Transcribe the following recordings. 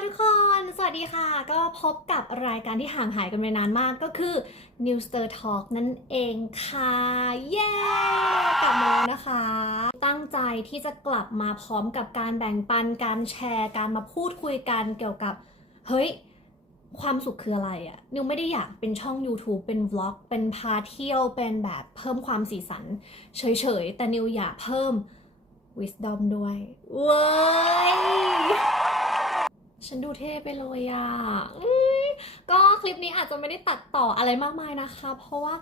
ทุกคน สวัสดีค่ะ ก็พบกับรายการที่ห่างหายกันไปนานมากก็คือ New Star Talk นั่นเองค่ะ เย้ กลับมานะคะ ตั้งใจที่จะกลับมาพร้อมกับการแบ่งปัน การแชร์ การมาพูดคุยกันเกี่ยวกับ เฮ้ย ความสุขคืออะไรอะนิวไม่ได้อยากเป็นช่อง YouTube เป็นวล็อก เป็นพาเที่ยว เป็นแบบเพิ่มความสีสัน เฉยๆ แต่นิวอยากเพิ่ม wisdom ด้วยเว้ย ฉันดูเท่ไปเลยอะอก็คลิปนี้อาจจะไม่ได้ตัดต่ออะไรมากมายนะคะ เพราะว่า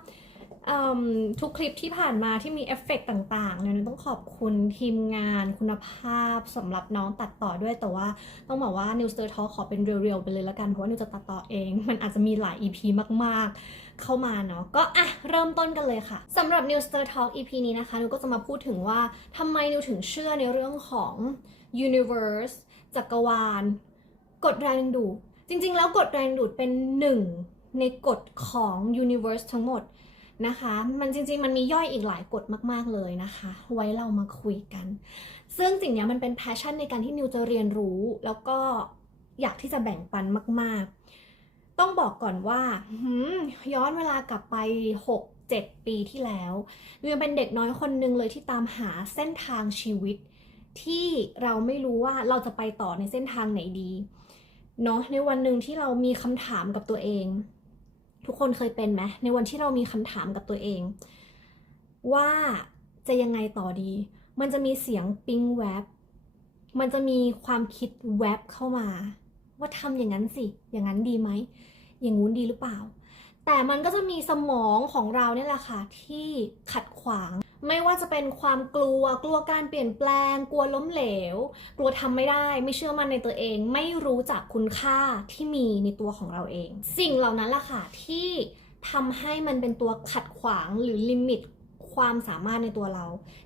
ทุกคลิปที่ผ่านมาที่มีเอฟเฟกต์ต่างๆเนี่ยต้องขอบคุณทีมงานคุณภาพสำหรับน้องตัดต่อด้วยแต่ว่าต้องบอกว่า New Star Talk ขอเป็นเรียวๆ ไปเลยละกัน เพราะว่านิวจะตัดต่อเอง มันอาจจะมีหลาย EP มากๆ เข้ามาเนาะก็อะ เริ่มต้นกันเลยค่ะสำหรับ New Star Talk EP นี้นะคะนิวก็จะมาพูดถึงว่าทำไมนิวถึงเชื่อในเรื่องของ Universe จักรวาล กฎแรงดูดจริงๆ แล้วกฎแรงดูดเป็นหนึ่งในกฎของ Universe ทั้งหมดนะคะ มันจริงๆ มันมีย่อยอีกหลายกฎมากๆ เลยนะคะ ไว้เรามาคุยกัน ซึ่งสิ่งนี้มันเป็นแพชชั่นในการที่นิวจะเรียนรู้ แล้วก็อยากที่จะแบ่งปันมาก ๆ ต้องบอกก่อนว่า ย้อนเวลากลับไป 6-7 ปีที่แล้วนิวเป็นเด็กน้อยคนหนึ่งเลยที่ตามหาเส้นทางชีวิต ที่เราไม่รู้ว่าเราจะไปต่อในเส้นทางไหนดี เนาะในวันหนึ่งที่เรามีคำถามกับตัวเอง ทุกคนเคยเป็นไหมในวันที่เรามีคำถามกับตัวเอง ว่าจะยังไงต่อดี มันจะมีเสียงปิ๊งแวบ มันจะมีความคิดแวบเข้ามา ว่าทำอย่างนั้นสิ อย่างนั้นดีไหม อย่างงู้นดีหรือเปล่า แต่มันก็จะมีสมองของเราเนี่ยแหละค่ะที่ขัดขวาง ไม่ว่าจะเป็นความกลัว กลัวการเปลี่ยนแปลง กลัวล้มเหลว กลัวทำไม่ได้ ไม่เชื่อมั่นในตัวเอง ไม่รู้จักคุณค่าที่มีในตัวของเราเอง สิ่งเหล่านั้นล่ะค่ะที่ทำให้มันเป็นตัวขัดขวางหรือลิมิตความสามารถในตัวเรา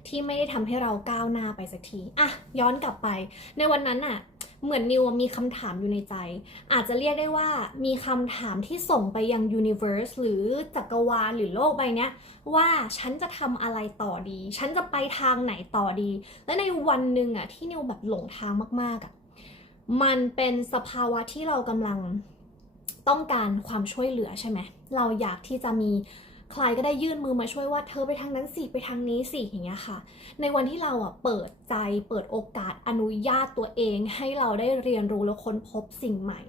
ที่ไม่ได้ทำให้เราก้าวหน้าไปสักที อะ ย้อนกลับไป ในวันนั้นน่ะ เหมือนนิวมีคำถามอยู่ในใจ อาจจะเรียกได้ว่ามีคำถามที่ส่งไปยัง universe หรือจักรวาลหรือโลกใบนี้ว่าฉันจะทำอะไรต่อดี ฉันจะไปทางไหนต่อดี และในวันหนึ่งอะที่นิวแบบหลงทางมากๆอะมันเป็นสภาวะที่เรากำลังต้องการความช่วยเหลือใช่ไหม เราอยากที่จะมี ใครก็ได้ยื่นมือมาช่วยว่าเธอไปทางนั้นสิไปทางนี้สิอย่างเงี้ยค่ะ ในวันที่เราอะเปิดใจเปิดโอกาสอนุญาตตัวเอง ให้เราได้เรียนรู้แล้วค้นพบสิ่งใหม่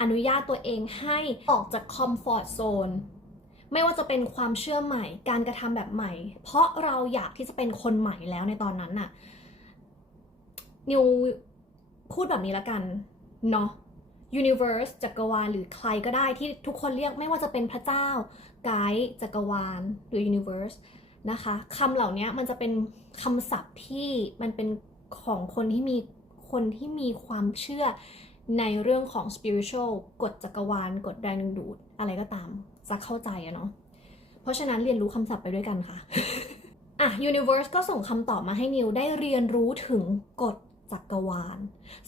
อนุญาตตัวเองให้ออกจากคอมฟอร์ z โซนไม่ว่าจะเป็นความเชื่อใหม่ การกระทำแบบใหม่ เพราะเราอยากที่จะเป็นคนใหม่แล้วในตอนนั้นน่ะนิวพูดแบบนี้ละกันเนาะ universe จักรวาลหรือใครก็ได้ที่ทุกคนเรียกไม่ว่าจะเป็นพระเจ้า ไกด์จักรวาลหรือ universe นะคะคำเหล่านี้มันจะเป็นคำศัพท์ที่มันเป็นของคนที่มีคนที่มีความเชื่อในเรื่องของ spiritual กฎจักรวาลกฎแรงดึงดูดอะไรก็ตาม จะเข้าใจอะเนาะเพราะฉะนั้นเรียนรู้คำศัพท์ไปด้วยกันค่ะอะ Universe ก็ส่งคำตอบมาให้นิวได้เรียนรู้ถึงกฎ จักรวาล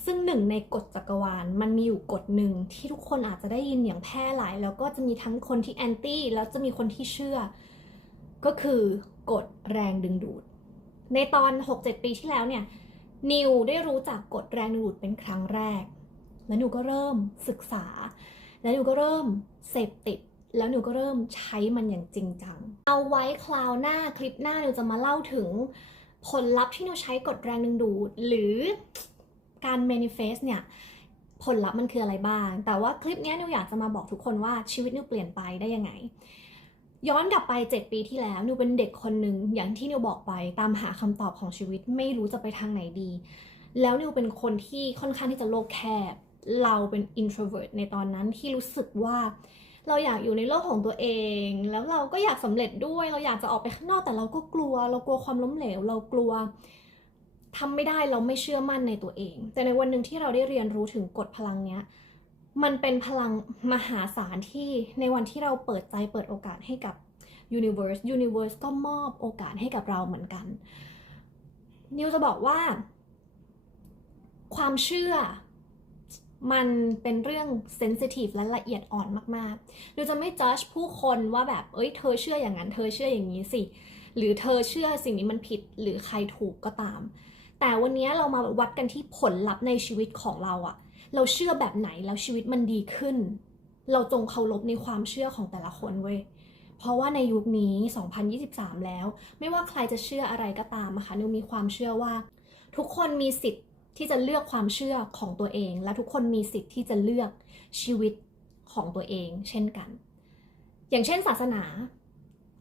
ซึ่งหนึ่งในกฎจักรวาลมันมีอยู่กฎหนึ่งที่ทุกคนอาจจะได้ยินอย่างแพร่หลาย แล้วก็จะมีทั้งคนที่แอนตี้แล้วจะมีคนที่เชื่อ ก็คือกฎแรงดึงดูด ในตอน 6-7 ปีที่แล้วเนี่ยนิวได้รู้จักกฎแรงดึงดูดเป็นครั้งแรก แล้วนิวก็เริ่มศึกษา แล้วนิวก็เริ่มเสพติด แล้วนิวก็เริ่มใช้มันอย่างจริงจัง เอาไว้คราวหน้าคลิปหน้านิวจะมาเล่าถึง ผลลัพธ์ที่นิวใช้กฎแรงดึงดูด หรือการ manifest เนี่ยผลลัพธ์มันคืออะไรบ้าง แต่ว่าคลิปนี้นิวอยากจะมาบอกทุกคนว่าชีวิตนิวเปลี่ยนไปได้ยังไง ย้อนกลับไป 7 ปีที่แล้วนิวเป็นเด็กคนหนึ่งอย่างที่นิวบอกไปตามหาคำตอบของชีวิตไม่รู้จะไปทางไหนดี แล้วนิวเป็นคนที่ค่อนข้างที่จะโลกแคบ เราเป็น introvert ในตอนนั้นที่รู้สึกว่า เราอยากอยู่ในโลกของตัวเอง แล้วเราก็อยากสำเร็จด้วย เราอยากจะออกไปข้างนอกแต่เราก็กลัว เรากลัวความล้มเหลว เรากลัวทำไม่ได้เราไม่เชื่อมั่นในตัวเอง แต่ในวันหนึ่งที่เราได้เรียนรู้ถึงกฎพลังเนี้ยมันเป็นพลังมหาศาลที่ในวันที่เราเปิดใจเปิดโอกาสให้กับ universe universe ก็มอบโอกาสให้กับเราเหมือนกัน นิวจะบอกว่า ความเชื่อ มันเป็นเรื่องเซนซิทีฟและละเอียดอ่อนมากๆเราจะไม่จัดผู้คนว่าแบบ เอ้ย เธอเชื่ออย่างนั้น เธอเชื่ออย่างนี้สิ หรือเธอเชื่อสิ่งนี้มันผิด หรือใครถูกก็ตาม แต่วันนี้เรามาวัดกันที่ผลลัพธ์ในชีวิตของเราอะเราเชื่อแบบไหนแล้วชีวิตมันดีขึ้น เราจงเคารพในความเชื่อของแต่ละคนเว้ย เพราะว่าในยุคนี้ 2023 แล้ว ไม่ว่าใครจะเชื่ออะไรก็ตามอะค่ะนิวมีความเชื่อว่า ทุกคนมีสิทธิ์ ที่จะเลือกความเชื่อของตัวเอง และทุกคนมีสิทธิ์ที่จะเลือกชีวิตของตัวเอง เช่นกัน อย่างเช่นศาสนา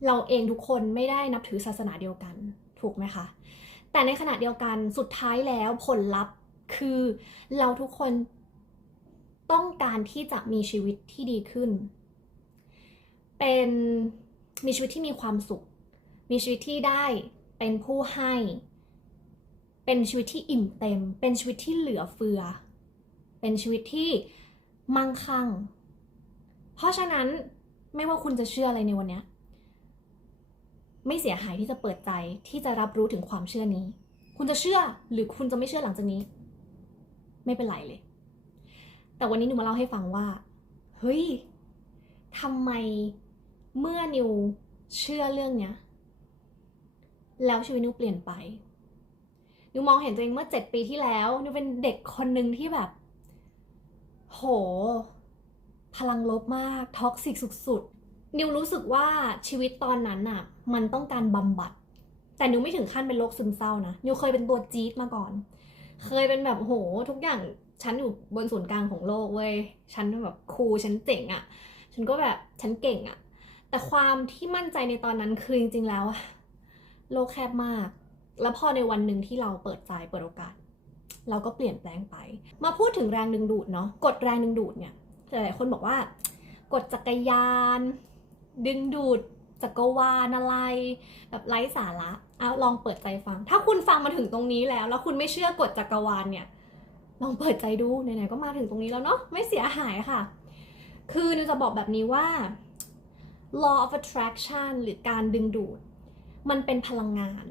เราเองทุกคนไม่ได้นับถือศาสนาเดียวกัน ถูกไหมคะ แต่ในขณะเดียวกันสุดท้ายแล้วผลลัพธ์คือเราทุกคนต้องการที่จะมีชีวิตที่ดีขึ้น เป็นมีชีวิตที่มีความสุข มีชีวิตที่ได้เป็นผู้ให้ เป็นชีวิตที่อิ่มเต็ม เป็นชีวิตที่เหลือเฟือ เป็นชีวิตที่มั่งคั่ง เพราะฉะนั้นไม่ว่าคุณจะเชื่ออะไรในวันนี้ ไม่เสียหายที่จะเปิดใจที่จะรับรู้ถึงความเชื่อนี้ คุณจะเชื่อหรือคุณจะไม่เชื่อหลังจากนี้ ไม่เป็นไรเลย แต่วันนี้นิวมาเล่าให้ฟังว่า เฮ้ยทำไมเมื่อนิวเชื่อเรื่องเนี้ย แล้วชีวิตนิวเปลี่ยนไป นิวมองเห็นตัวเองเมื่อเจ็ดปีที่แล้วนิวเป็นเด็กคนหนึ่งที่แบบ โห พลังลบมากท็อกซิกสุดๆนิวรู้สึกว่าชีวิตตอนนั้นน่ะ มันต้องการบำบัด แต่นิวไม่ถึงขั้นเป็นโรคซึมเศร้านะนิวเคยเป็นตัวจี๊ดมาก่อน เคยเป็นแบบโหทุกอย่างฉันอยู่บนศูนย์กลางของโลกเว้ยฉันแบบครูฉันเจ๋งอะ่ะ ฉันก็แบบฉันเก่งอะ่ะแต่ความที่มั่นใจในตอนนั้นคือจริงๆแล้วโลกแคบมาก แล้วพอในวันหนึ่งที่เราเปิดใจเปิดโอกาส เราก็เปลี่ยนแปลงไป มาพูดถึงแรงดึงดูดเนาะกดแรงดึงดูดเนี่ยหลายๆคนบอกว่ากดจักรยาน ดึงดูดจักรวาลอะไรแบบไร้สาระเอาลองเปิดใจฟัง ถ้าคุณฟังมาถึงตรงนี้แล้ว แล้วคุณไม่เชื่อกฎจักรวาลเนี่ย ลองเปิดใจดูไหนๆก็มาถึงตรงนี้แล้วเนาะไม่เสียหายค่ะ คือนิจะบอกแบบนี้ว่า law of attraction หรือการดึงดูด มันเป็นพลังงาน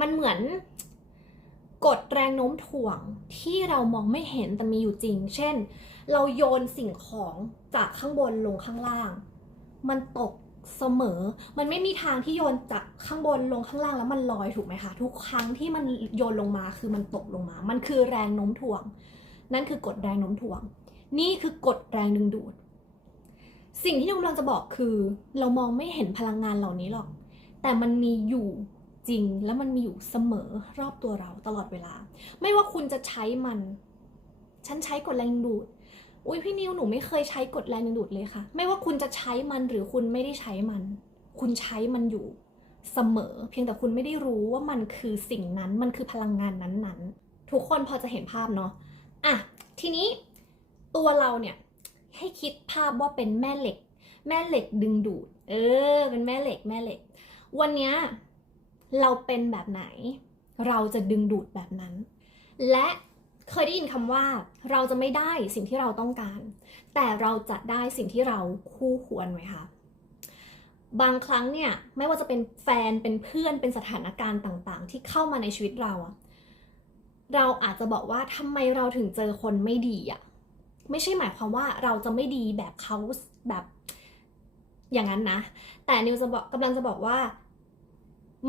มันเหมือนกฎแรงโน้มถ่วงที่เรามองไม่เห็นแต่มีอยู่จริง เช่น เราโยนสิ่งของจากข้างบนลงข้างล่าง มันตกเสมอ มันไม่มีทางที่โยนจากข้างบนลงข้างล่างแล้วมันลอยถูกไหมคะ ทุกครั้งที่มันโยนลงมาคือมันตกลงมา มันคือแรงโน้มถ่วง นั่นคือกฎแรงโน้มถ่วง นี่คือกฎแรงดึงดูด สิ่งที่นิวกำลังจะบอกคือ เรามองไม่เห็นพลังงานเหล่านี้หรอก แต่มันมีอยู่ จริง และมันมีอยู่เสมอรอบตัวเราตลอดเวลา ไม่ว่าคุณจะใช้มัน ฉันใช้กฎแรงดูด อุ้ยพี่นิวหนูไม่เคยใช้กฎแรงดูดเลยค่ะ ไม่ว่าคุณจะใช้มันหรือคุณไม่ได้ใช้มัน คุณใช้มันอยู่เสมอ เพียงแต่คุณไม่ได้รู้ว่ามันคือสิ่งนั้นมันคือพลังงานนั้นๆ ทุกคนพอจะเห็นภาพเนาะอะทีนี้ตัวเราเนี่ยให้คิดภาพว่าเป็นแม่เหล็ก แม่เหล็กดึงดูด เออ เป็นแม่เหล็กแม่เหล็ก วันเนี้ย เราเป็นแบบไหน เราจะดึงดูดแบบนั้น และเคยได้ยินคำว่า เราจะไม่ได้สิ่งที่เราต้องการ แต่เราจะได้สิ่งที่เราคู่ควรไหมคะบางครั้งเนี่ยไม่ว่าจะเป็นแฟนเป็นเพื่อนเป็นสถานการณ์ต่างๆ ที่เข้ามาในชีวิตเราอะเราอาจจะบอกว่าทำไมเราถึงเจอคนไม่ดีอะไม่ใช่หมายความว่าเราจะไม่ดีแบบเขาแบบอย่างนั้นนะ แต่นิวจะบอกกำลังจะบอกว่า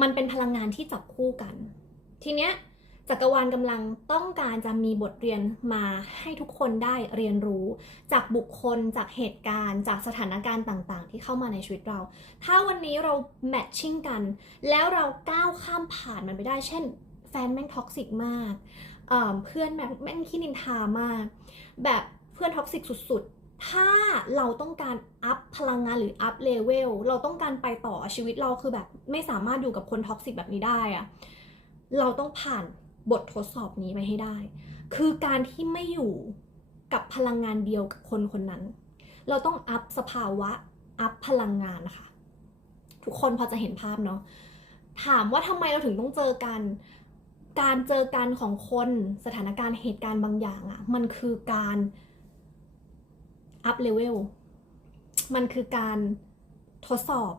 มันเป็นพลังงานที่จับคู่กัน ทีเนี้ยจักรวาลกำลังต้องการจะมีบทเรียนมาให้ทุกคนได้เรียนรู้ จากบุคคลจากเหตุการณ์ จากสถานการณ์ต่างๆ ที่เข้ามาในชีวิตเรา ถ้าวันนี้เราแมทชิ่งกัน แล้วเราก้าวข้ามผ่านมันไปได้ เช่น แฟนแม่งท็อกซิกมากเเพื่อนแบบแม่งขี้นินทามาก แบบเพื่อนท็อกซิกสุดๆ ถ้าเราต้องการอัพพลังงานหรืออัพเลเวลเราต้องการไปต่อชีวิตเราคือแบบไม่สามารถอยู่กับคนท็อกซิกแบบนี้ได้อะเราต้องผ่านบททดสอบนี้ไปให้ได้ คือการที่ไม่อยู่กับพลังงานเดียวกับคนคนนั้น เราต้องอัพสภาวะอัพพลังงานนะคะ ทุกคนพอจะเห็นภาพเนาะถามว่าทำไมเราถึงต้องเจอกันการเจอกันของคนสถานการณ์เหตุการณ์บางอย่างอะ่ะ มันคือการ อัพเลเวลมันคือการทดสอบ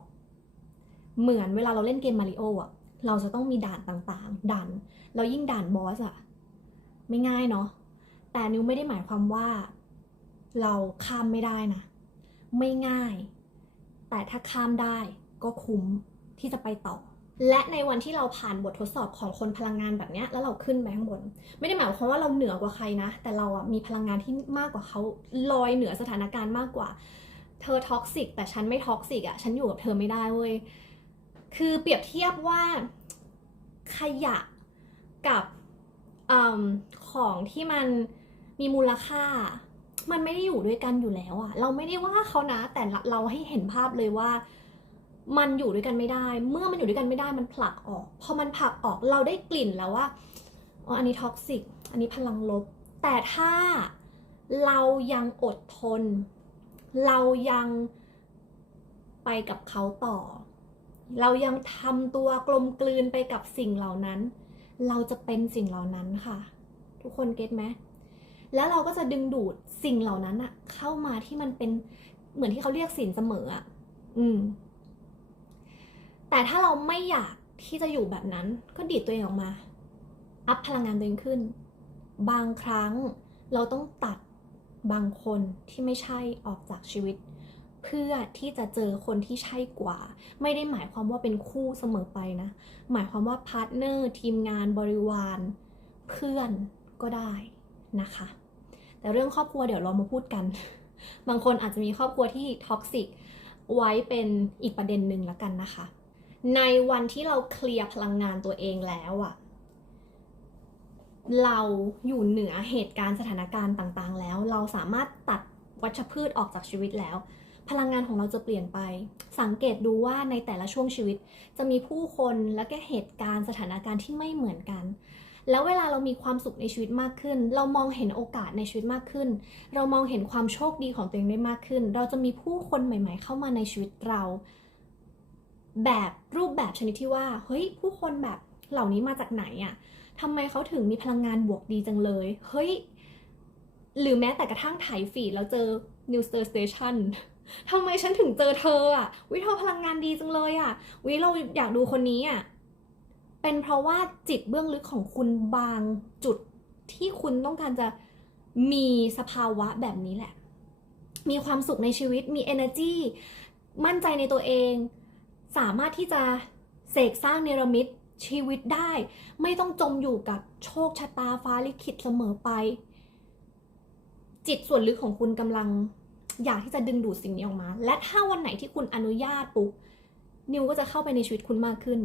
เหมือนเวลาเราเล่นเกมมาริโออะ เราจะต้องมีด่านต่างๆ ด่านแล้วยิ่งด่านบอสอะ ไม่ง่ายเนาะแต่นิวไม่ได้หมายความว่า เราข้ามไม่ได้นะ ไม่ง่าย แต่ถ้าข้ามได้ก็คุ้มที่จะไปต่อ และในวันที่เราผ่านบททดสอบของคนพลังงานแบบนี้แล้วเราขึ้นไปข้างบน ไม่ได้หมายความว่าเราเหนือกว่าใครนะ แต่เราอะมีพลังงานที่มากกว่าเขาลอยเหนือสถานการณ์มากกว่า เธอท็อกซิกแต่ฉันไม่ท็อกซิกอะฉันอยู่กับเธอไม่ได้เว้ยคือเปรียบเทียบว่าขยะกับอของที่มันมีมูลค่า มันไม่ได้อยู่ด้วยกันอยู่แล้วอะเราไม่ได้ว่าเขานะแต่เราให้เห็นภาพเลยว่า มันอยู่ด้วยกันไม่ได้ เมื่อมันอยู่ด้วยกันไม่ได้มันผลักออก พอมันผลักออกเราได้กลิ่นแล้วว่าอ๋ออันนี้ท็อกซิกอันนี้พลังลบ แต่ถ้าเรายังอดทน เรายังไปกับเขาต่อ เรายังทำตัวกลมกลืนไปกับสิ่งเหล่านั้น เราจะเป็นสิ่งเหล่านั้นค่ะ ทุกคนเก็ตไหมแล้วเราก็จะดึงดูดสิ่งเหล่านั้นอะเข้ามาที่มันเป็นเหมือนที่เขาเรียกสินเสมออะอืม แต่ถ้าเราไม่อยากที่จะอยู่แบบนั้น ก็ดีดตัวเองออกมา อัพพลังงานตัวเองขึ้น บางครั้งเราต้องตัดบางคนที่ไม่ใช่ออกจากชีวิต เพื่อที่จะเจอคนที่ใช่กว่า ไม่ได้หมายความว่าเป็นคู่เสมอไปนะ หมายความว่าพาร์ทเนอร์ทีมงานบริวาร เพื่อนก็ได้นะคะ แต่เรื่องครอบครัวเดี๋ยวเรามาพูดกัน บางคนอาจจะมีครอบครัวที่ท็อกซิกไว้เป็นอีกประเด็นหนึ่งละกันนะคะ ในวันที่เราเคลียร์พลังงานตัวเองแล้วอะเราอยู่เหนือเหตุการณ์สถานการณ์ต่างๆ แล้ว เราสามารถตัดวัชพืชออกจากชีวิตแล้ว พลังงานของเราจะเปลี่ยนไป สังเกตดูว่าในแต่ละช่วงชีวิต จะมีผู้คนและก็เหตุการณ์สถานการณ์ที่ไม่เหมือนกัน แล้วเวลาเรามีความสุขในชีวิตมากขึ้น เรามองเห็นโอกาสในชีวิตมากขึ้น เรามองเห็นความโชคดีของตัวเองได้มากขึ้น เราจะมีผู้คนใหม่ ๆ เข้ามาในชีวิตเรา แบบรูปแบบชนิดที่ว่า เฮ้ย ผู้คนแบบเหล่านี้มาจากไหนอะ่ะทำไมเขาถึงมีพลังงานบวกดีจังเลย เฮ้ย หรือแม้แต่กระทั่งถ่ายฟีดแล้วเจอ New Star Station ทำไมฉันถึงเจอเธออะ วิเธอพลังงานดีจังเลยอะ วิเราอยากดูคนนี้อะ เป็นเพราะว่าจิตเบื้องลึกของคุณบางจุดที่คุณต้องการจะมีสภาวะแบบนี้แหละ มีความสุขในชีวิต มี energy มั่นใจในตัวเอง สามารถที่จะเสกสร้างเนรมิตชีวิตได้ ไม่ต้องจมอยู่กับโชคชะตาฟ้าลิขิตเสมอไป จิตส่วนลึกของคุณกำลังอยากที่จะดึงดูดสิ่งนี้ออกมา และถ้าวันไหนที่คุณอนุญาตปุ๊บนิวก็จะเข้าไปในชีวิตคุณมากขึ้น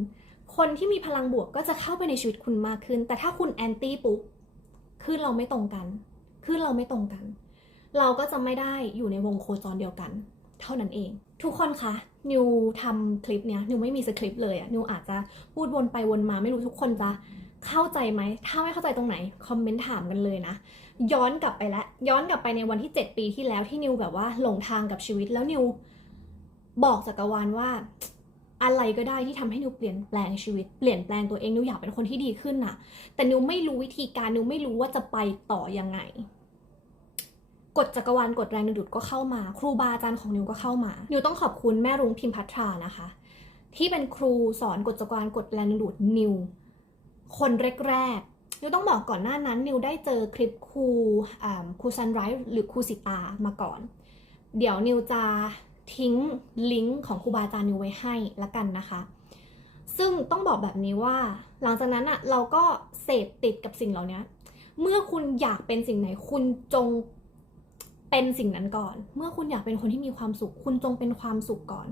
คนที่มีพลังบวกก็จะเข้าไปในชีวิตคุณมากขึ้น แต่ถ้าคุณแอนตี้ปุ๊บคลื่นเราไม่ตรงกันคลื่นเราไม่ตรงกัน เราก็จะไม่ได้อยู่ในวงโคจรเดียวกัน เท่านั้นเอง ทุกคนคะนิวทำคลิปเนี้ยนิวไม่มีสคริปต์เลยอะนิวอาจจะพูดวนไปวนมาไม่รู้ทุกคนจะเข้าใจไหม ถ้าไม่เข้าใจตรงไหน คอมเมนต์ถามกันเลยนะ ย้อนกลับไปแล้วย้อนกลับไปในวันที่ 7 ปีที่แล้วที่นิวแบบว่าหลงทางกับชีวิตแล้วนิวบอกจักรวาลว่า อะไรก็ได้ที่ทำให้นิวเปลี่ยนแปลงชีวิต เปลี่ยนแปลงตัวเองนิวอยากเป็นคนที่ดีขึ้นน่ะ แต่นิวไม่รู้วิธีการนิวไม่รู้ว่าจะไปต่อยังไง กฎจักรวาลกฎแรงดึงดูดก็เข้ามา ครูบาอาจารย์ของนิวก็เข้ามา นิวต้องขอบคุณแม่รุ้งพิมพัทรานะคะ ที่เป็นครูสอนกฎจักรวาลกฎแรงดึงดูดนิว คนแรกๆนิวต้องบอกก่อนหน้านั้น นิวได้เจอคลิปครูอ่าครูซันไรส์หรือครูสิตามาก่อน เดี๋ยวนิวจะทิ้งลิงก์ของครูบาอาจารย์นิวไว้ให้ละกันนะคะซึ่งต้องบอกแบบนี้ว่า หลังจากนั้นอะเราก็เสพติดกับสิ่งเหล่านี้ เมื่อคุณอยากเป็นสิ่งไหนคุณจง เป็นสิ่งนั้นก่อน เมื่อคุณอยากเป็นคนที่มีความสุข คุณจงเป็นความสุขก่อน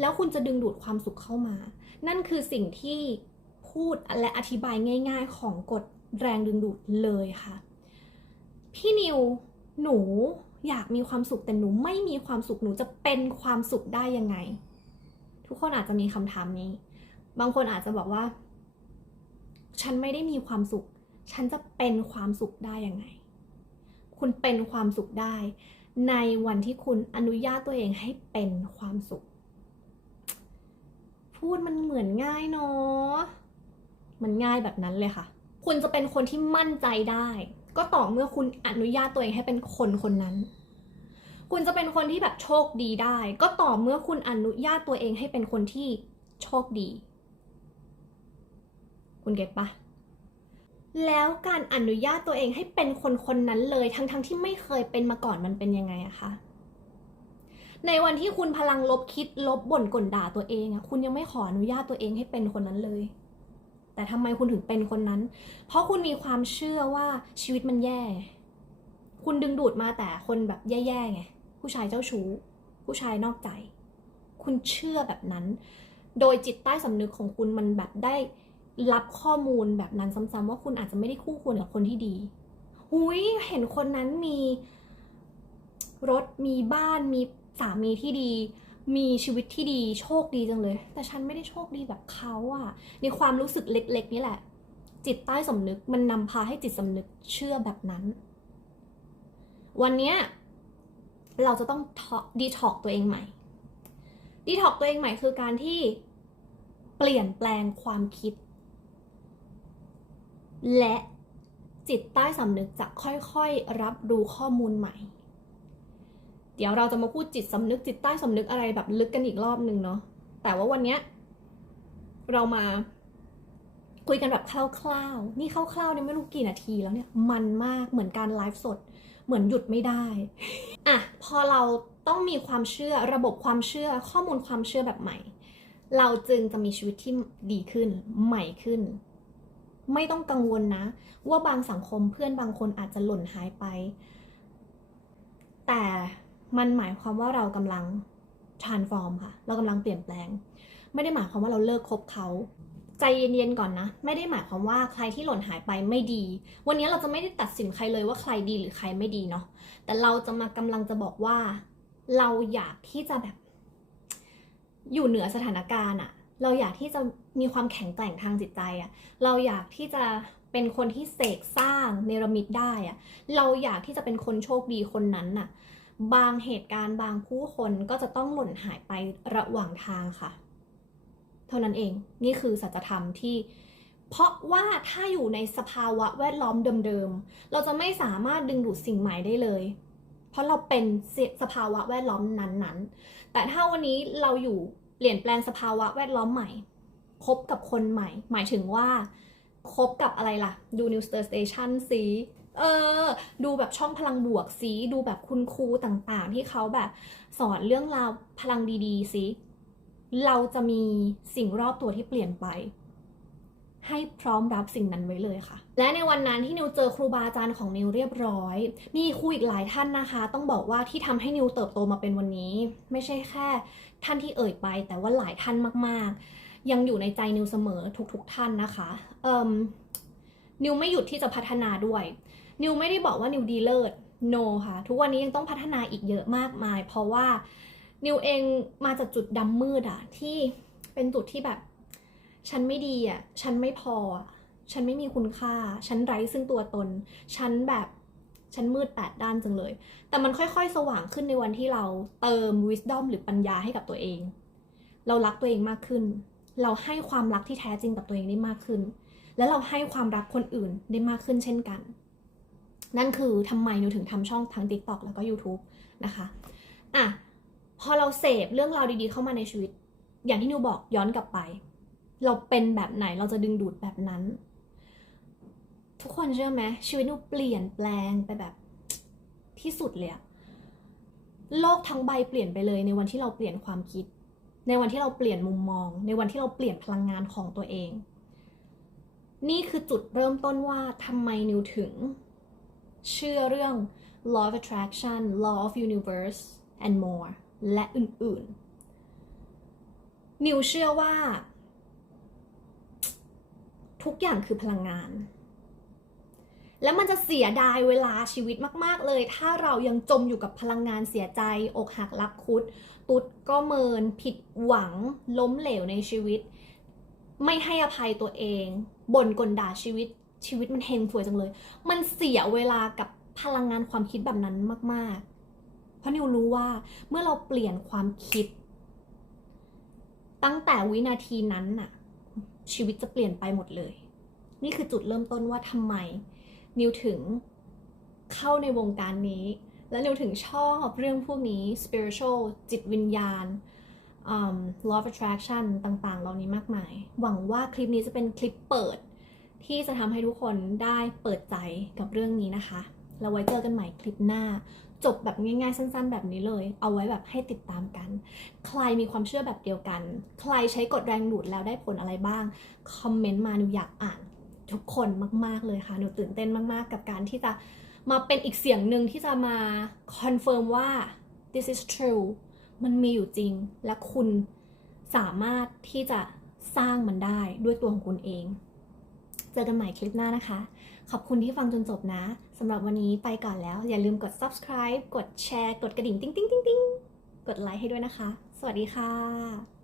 แล้วคุณจะดึงดูดความสุขเข้ามา นั่นคือสิ่งที่พูดและอธิบายง่าย ๆ ของกฎแรงดึงดูดเลยค่ะ พี่นิว หนูอยากมีความสุขแต่หนูไม่มีความสุขหนูจะเป็นความสุขได้ยังไง ทุกคนอาจจะมีคำถามนี้ บางคนอาจจะบอกว่า ฉันไม่ได้มีความสุข ฉันจะเป็นความสุขได้ยังไง คุณเป็นความสุขได้ ในวันที่คุณอนุญาตตัวเองให้เป็นความสุข พูดมันเหมือนง่ายเนาะมันง่ายแบบนั้นเลยค่ะ คุณจะเป็นคนที่มั่นใจได้ ก็ต่อเมื่อคุณอนุญาตตัวเองให้เป็นคนคนนั้น คุณจะเป็นคนที่แบบโชคดีได้ ก็ต่อเมื่อคุณอนุญาตตัวเองให้เป็นคนที่โชคดี คุณเก็ตปะ แล้วการอนุญาตตัวเองให้เป็นคนคนนั้นเลย ทั้งๆทที่ไม่เคยเป็นมาก่อนมันเป็นยังไงอะคะในวันที่คุณพลังลบคิดลบบ่นก่นด่าตัวเองอะคุณยังไม่ขออนุญาตตัวเองให้เป็นคนนั้นเลย แต่ทำไมคุณถึงเป็นคนนั้น เพราะคุณมีความเชื่อว่าชีวิตมันแย่ คุณดึงดูดมาแต่คนแบบแย่ๆไงผู้ชายเจ้าชู้ ผู้ชายนอกใจ คุณเชื่อแบบนั้น โดยจิตใต้สำนึกของคุณมันแบบได้ รับข้อมูลแบบนั้นซ้ำๆว่าคุณอาจจะไม่ได้คู่ควรกับคนที่ดีหุยเห็นคนนั้นมีรถมีบ้านมีสามีที่ดี มีชีวิตที่ดีโชคดีจังเลย แต่ฉันไม่ได้โชคดีแบบเขาอะในความรู้สึกเล็ก ๆ นี่แหละ จิตใต้สำนึกมันนำพาให้จิตสำนึกเชื่อแบบนั้น วันเนี้ยเราจะต้องดีท็อกตัวเองใหม่ดีท็อกตัวเองใหม่คือการที่เปลี่ยนแปลงความคิด และจิตใต้สำนึกจะค่อยๆ รับรู้ข้อมูลใหม่ เดี๋ยวเราจะมาพูดจิตสำนึกจิตใต้สำนึกอะไรแบบลึกกันอีกรอบหนึ่งเนาะ แต่ว่าวันเนี้ยเรามาคุยกันแบบคร่าวๆ นี่คร่าวๆเนี่ยไม่รู้กี่นาทีแล้วเนี่ย มันมากเหมือนการไลฟ์สด เหมือนหยุดไม่ได้ อะ พอเราต้องมีความเชื่อระบบความเชื่อข้อมูลความเชื่อแบบใหม่ เราจึงจะมีชีวิตที่ดีขึ้นใหม่ขึ้น ไม่ต้องกังวลนะ ว่าบางสังคมเพื่อนบางคนอาจจะหล่นหายไป แต่มันหมายความว่าเรากำลัง transform ค่ะ เรากำลังเปลี่ยนแปลง ไม่ได้หมายความว่าเราเลิกคบเขาใจเย็นๆก่อนนะ ไม่ได้หมายความว่าใครที่หล่นหายไปไม่ดี วันนี้เราจะไม่ได้ตัดสินใครเลยว่าใครดีหรือใครไม่ดีเนาะแต่เราจะมากำลังจะบอกว่า เราอยากที่จะแบบ อยู่เหนือสถานการณ์อะ เราอยากที่จะมีความแข็งแกร่งทางจิตใจอะเราอยากที่จะเป็นคนที่เสกสร้างเนรมิตได้อะเราอยากที่จะเป็นคนโชคดีคนนั้นน่ะ บางเหตุการณ์บางผู้คนก็จะต้องหล่นหายไประหว่างทางค่ะ เท่านั้นเองนี่คือสัจธรรมที่เพราะว่าถ้าอยู่ในสภาวะแวดล้อมเดิมๆ เราจะไม่สามารถดึงดูดสิ่งใหม่ได้เลย เพราะเราเป็นสภาวะแวดล้อมนั้นๆ แต่ถ้าวันนี้เราอยู่ เปลี่ยนแปลงสภาวะแวดล้อมใหม่ คบกับคนใหม่ หมายถึงว่า คบกับอะไรล่ะ ดู New Star Station สิเออ ดูแบบช่องพลังบวกสิดูแบบคุณครูต่างๆ ที่เขาแบบสอนเรื่องราวพลังดีๆสิเราจะมีสิ่งรอบตัวที่เปลี่ยนไป ให้พร้อมรับสิ่งนั้นไว้เลยค่ะ และในวันนั้นที่นิวเจอครูบาอาจารย์ของนิวเรียบร้อย มีครูอีกหลายท่านนะคะ ต้องบอกว่าที่ทำให้นิวเติบโตมาเป็นวันนี้ ไม่ใช่แค่ ท่านที่เอ่ยไป แต่ว่าหลายท่านมากๆ ยังอยู่ในใจนิวเสมอทุกๆท่านนะคะเอ่มนิวไม่หยุดที่จะพัฒนาด้วย นิวไม่ได้บอกว่านิวดีเลิศ no ค่ะ ทุกวันนี้ยังต้องพัฒนาอีกเยอะมากมาย เพราะว่านิวเองมาจากจุดดำมืดอะที่เป็นจุดที่แบบ ฉันไม่ดีอะฉันไม่พอ ฉันไม่มีคุณค่า ฉันไร้ซึ่งตัวตน ฉันแบบ ฉันมืดแปดด้านจังเลย แต่มันค่อยๆ สว่างขึ้นในวันที่เราเติม wisdom หรือปัญญาให้กับตัวเอง เรารักตัวเองมากขึ้น เราให้ความรักที่แท้จริงกับตัวเองได้มากขึ้น และเราให้ความรักคนอื่นได้มากขึ้นเช่นกัน นั่นคือทำไมนิวถึงทำช่องทั้ง TikTok แล้วก็ YouTube นะคะอะพอเราเสพเรื่องราวดีๆเข้ามาในชีวิต อย่างที่นิวบอกย้อนกลับไป เราเป็นแบบไหนเราจะดึงดูดแบบนั้น ทุกคนเชื่อไหมชีวิตนิวเปลี่ยนแปลงไปแบบที่สุดเลยอะโลกทั้งใบเปลี่ยนไปเลยในวันที่เราเปลี่ยนความคิด ในวันที่เราเปลี่ยนมุมมอง ในวันที่เราเปลี่ยนพลังงานของตัวเอง นี่คือจุดเริ่มต้นว่าทำไมนิวถึง เชื่อเรื่อง law of attraction law of universe and more และอื่นๆ นิวเชื่อว่า ทุกอย่างคือพลังงาน แล้วมันจะเสียดายเวลาชีวิตมาก ๆ เลย ถ้าเรายังจมอยู่กับพลังงานเสียใจ อกหักรักคุด ตุดก็เมิน ผิดหวัง ล้มเหลวในชีวิต ไม่ให้อภัยตัวเอง บ่นกลด่าชีวิต ชีวิตมันเฮงสวยจังเลย มันเสียเวลากับพลังงานความคิดแบบนั้นมาก ๆ เพราะนิวรู้ว่าเมื่อเราเปลี่ยนความคิด ตั้งแต่วินาทีนั้นน่ะ ชีวิตจะเปลี่ยนไปหมดเลย นี่คือจุดเริ่มต้นว่าทำไม นิวถึงเข้าในวงการนี้ และนิวถึงชอบเรื่องพวกนี้ spiritual จิตวิญญาณ um, law of attraction ต่างๆ เหล่านี้มากมาย หวังว่าคลิปนี้จะเป็นคลิปเปิด ที่จะทำให้ทุกคนได้เปิดใจกับเรื่องนี้นะคะ แล้วไว้เจอกันใหม่คลิปหน้า จบแบบง่ายๆ สั้นๆ แบบนี้เลย เอาไว้แบบให้ติดตามกัน ใครมีความเชื่อแบบเดียวกัน ใครใช้กฎแรงดูดแล้วได้ผลอะไรบ้าง คอมเมนต์มาหนูอยากอ่าน ทุกคนมาก ๆ เลยค่ะ หนูตื่นเต้นมาก ๆ กับการที่จะมาเป็นอีกเสียงหนึ่งที่จะมาคอนเฟิร์มว่า this is true มันมีอยู่จริง และคุณสามารถที่จะสร้างมันได้ด้วยตัวของคุณเอง เจอกันใหม่คลิปหน้านะคะ ขอบคุณที่ฟังจนจบนะ สำหรับวันนี้ไปก่อนแล้ว อย่าลืมกด subscribe กดแชร์ กดกระดิ่ง ติ๊งติ๊งติ๊งติ๊งกดไลค์ให้ด้วยนะคะ สวัสดีค่ะ